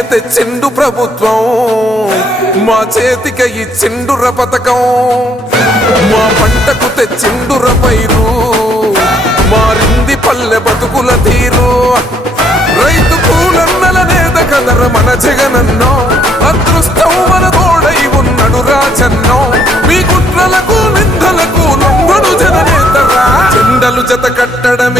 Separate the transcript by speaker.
Speaker 1: ఇంటికి తెచ్చిండు ప్రభుత్వం. మా చేతికి ఇచ్చిండుర పథకం. మా పంటకు తెచ్చిండుర పైరు. మారింది పల్లె బతుకుల తీరు. రైతు కూలన్నల నేత కదర మన జగనన్నో. అదృష్టం మన తోడై ఉన్నడు రాజన్నో. మీ కుట్రలకు నిందలకు లొంగడు జననేతరా చెండలు జత కట్టడమే